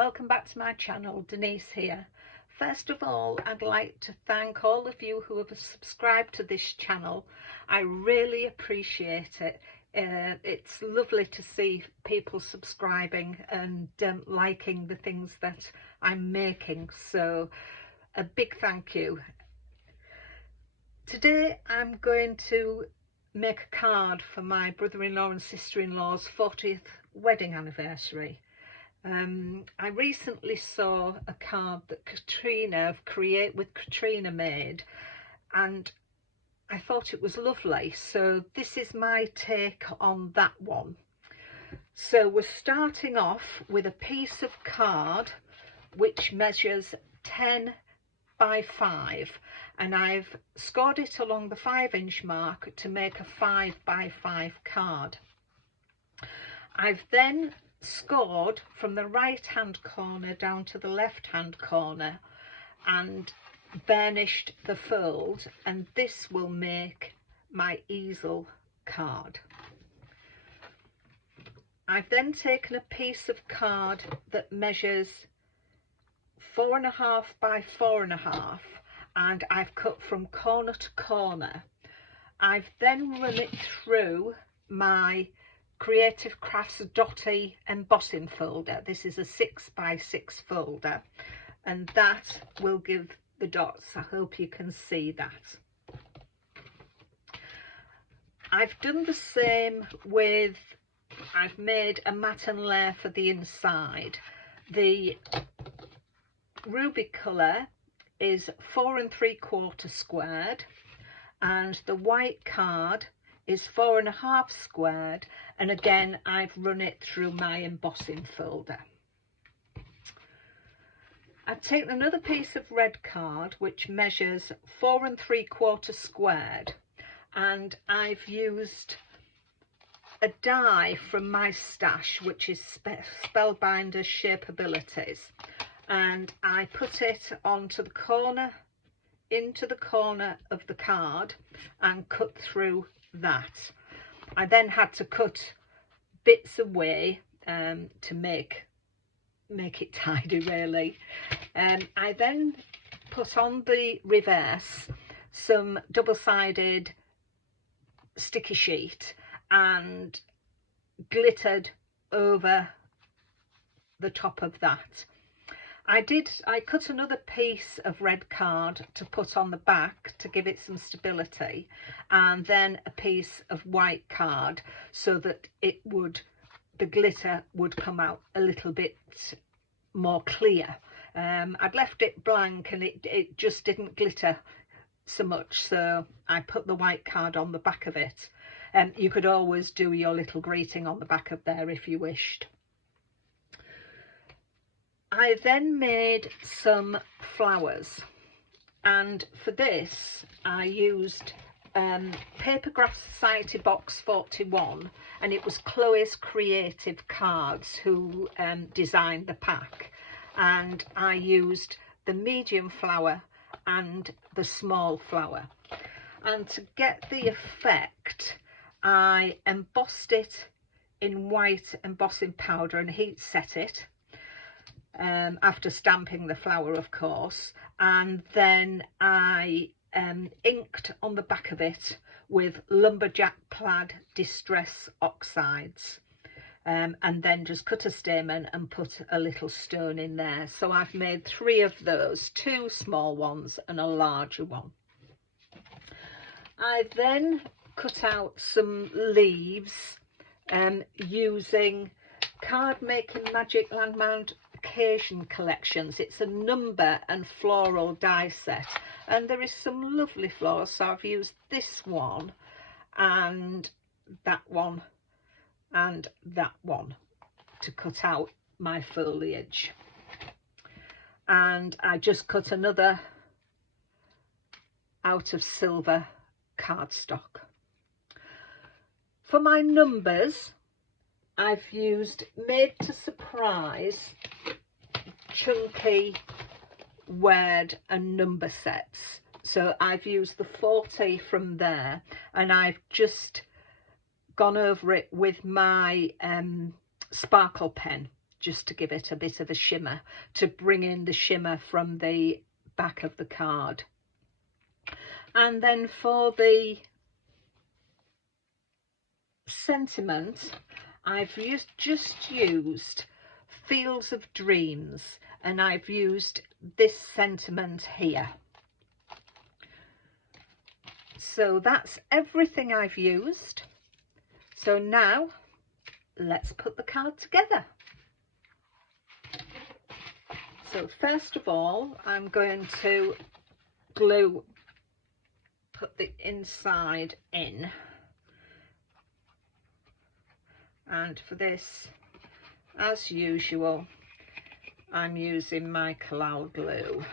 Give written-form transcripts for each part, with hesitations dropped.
Welcome back to my channel. Denise here. First of all, I'd like to thank all of you who have subscribed to this channel. I really appreciate it. It's lovely to see people subscribing and liking the things that I'm making, so a big thank you. Today I'm going to make a card for my brother-in-law and sister-in-law's 40th wedding anniversary. I recently saw a card that Katarina of Create with Katarina made, and I thought it was lovely, so this is my take on that one. So we're starting off with a piece of card which measures 10 by 5, and I've scored it along the 5-inch mark to make a 5 by 5 card. I've then scored from the right hand corner down to the left hand corner and burnished the fold, and this will make my easel card. I've then taken a piece of card that measures 4.5 by 4.5 and I've cut from corner to corner. I've then run it through my Creative Crafts Dotty embossing folder. This is a 6 by 6 folder, and that will give the dots. I hope you can see that. I've done the same with, I've made a matten layer for the inside. The ruby colour is 4 3/4 squared, and the white card is 4.5 squared, and again I've run it through my embossing folder. I've taken another piece of red card which measures 4 3/4 squared, and I've used a die from my stash which is Spellbinders Shapeabilities, and I put it onto the corner, into the corner of the card, and cut through that. I then had to cut bits away to make it tidy, really. I then put on the reverse some double-sided sticky sheet and glittered over the top of that. I cut another piece of red card to put on the back to give it some stability, and then a piece of white card so that the glitter would come out a little bit more clear. I'd left it blank and it just didn't glitter so much, so I put the white card on the back of it. You could always do your little greeting on the back of there if you wished. I then made some flowers, and for this I used Papercraft Society box 41, and it was Chloe's Creative Cards who designed the pack, and I used the medium flower and the small flower, and to get the effect I embossed it in white embossing powder and heat set it after stamping the flower, of course, and then I inked on the back of it with Lumberjack Plaid Distress Oxides, and then just cut a stamen and put a little stone in there. So I've made 3 of those, 2 small ones and a larger one. I then cut out some leaves using Card Making Magic Landmount Occasion collections. It's a number and floral die set, and there is some lovely flowers, so I've used this one and that one and that one to cut out my foliage, and I just cut another out of silver cardstock. For my numbers, I've used Made to Surprise chunky word and number sets, so I've used the 40 from there, and I've just gone over it with my sparkle pen just to give it a bit of a shimmer, to bring in the shimmer from the back of the card. And then for the sentiment, I've just used Fields of Dreams, and I've used this sentiment here. So that's everything I've used. So now let's put the card together. So first of all, I'm going to put the inside in, and for this, as usual, I'm using my cloud glue.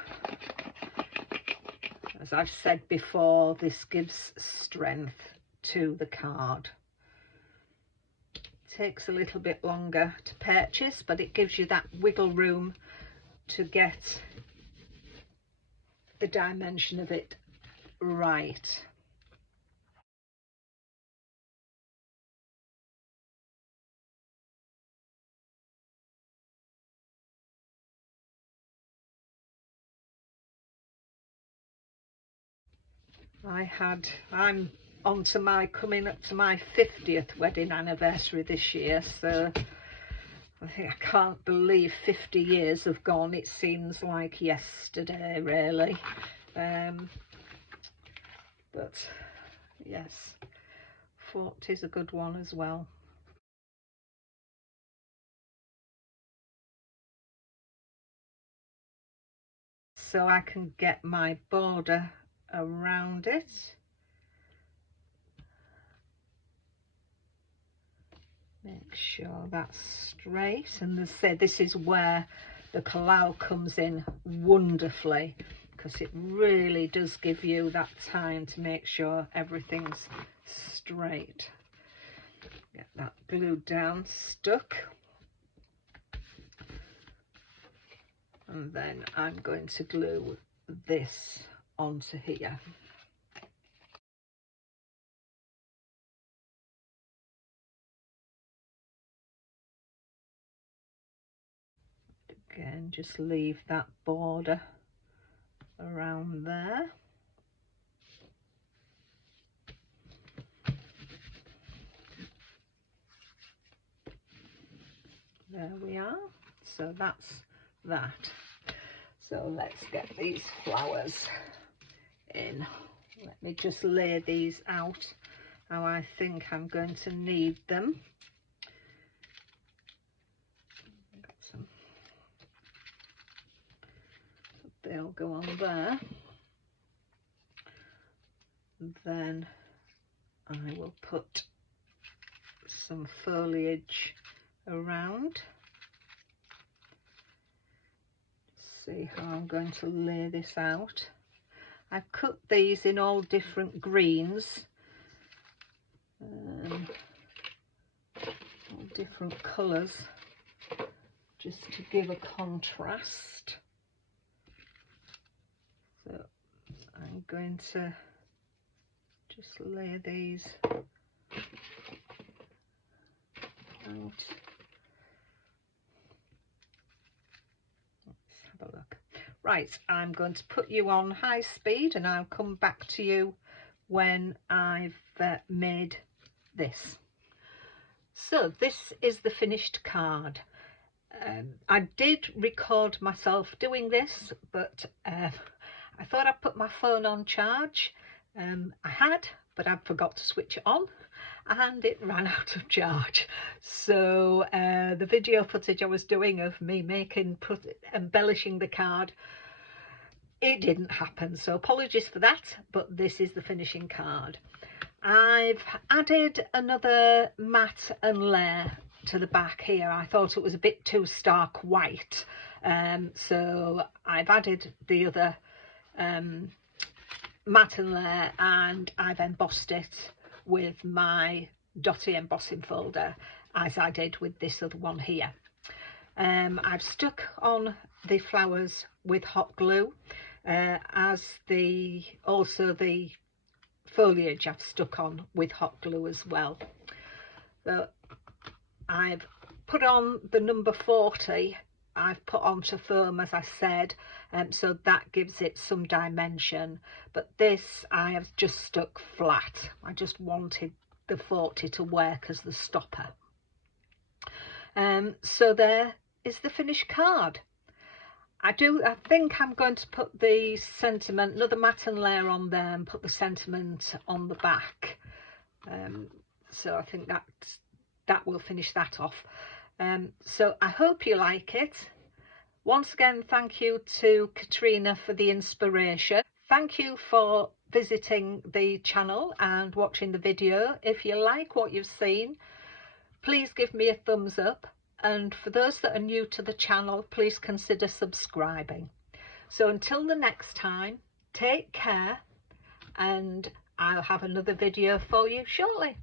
As I've said before, this gives strength to the card. It takes a little bit longer to purchase, but it gives you that wiggle room to get the dimension of it right. I'm on to coming up to my 50th wedding anniversary this year, so I think I can't believe 50 years have gone. It seems like yesterday, really. But yes, 40 is a good one as well. So I can get my border around it. Make sure that's straight, and as I say, this is where the collal comes in wonderfully, because it really does give you that time to make sure everything's straight. Get that glued down, stuck, and then I'm going to glue this onto here. Again, just leave that border around there. There we are. So that's that. So let's get these flowers in. Let me just lay these out how I think I'm going to need them. Got some. They'll go on there. Then I will put some foliage around. See how I'm going to lay this out. I've cut these in all different greens, all different colours, just to give a contrast. So I'm going to just lay these out. Let's have a look. Right, I'm going to put you on high speed, and I'll come back to you when I've made this. So this is the finished card. I did record myself doing this, but I thought I'd put my phone on charge. I had, but I forgot to switch it on, and it ran out of charge. So the video footage I was doing of me embellishing the card, it didn't happen. So apologies for that, but this is the finishing card. I've added another matte and layer to the back here. I thought it was a bit too stark white, so I've added the other matte and layer, and I've embossed it with my Dotty embossing folder, as I did with this other one here. I've stuck on the flowers with hot glue, also the foliage I've stuck on with hot glue as well. So I've put on the number 40, I've put onto foam, as I said, so that gives it some dimension, but this I have just stuck flat. I just wanted the 40 to work as the stopper. So there is the finished card. I think I'm going to put the sentiment, another matten layer on there, and put the sentiment on the back. So I think that will finish that off. So I hope you like it. Once again, thank you to Katarina for the inspiration. Thank you for visiting the channel and watching the video. If you like what you've seen, please give me a thumbs up. And for those that are new to the channel, please consider subscribing. So until the next time, take care, and I'll have another video for you shortly.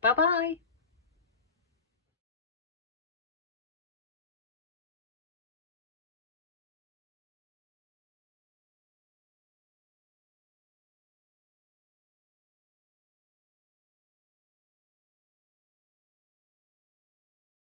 Bye bye.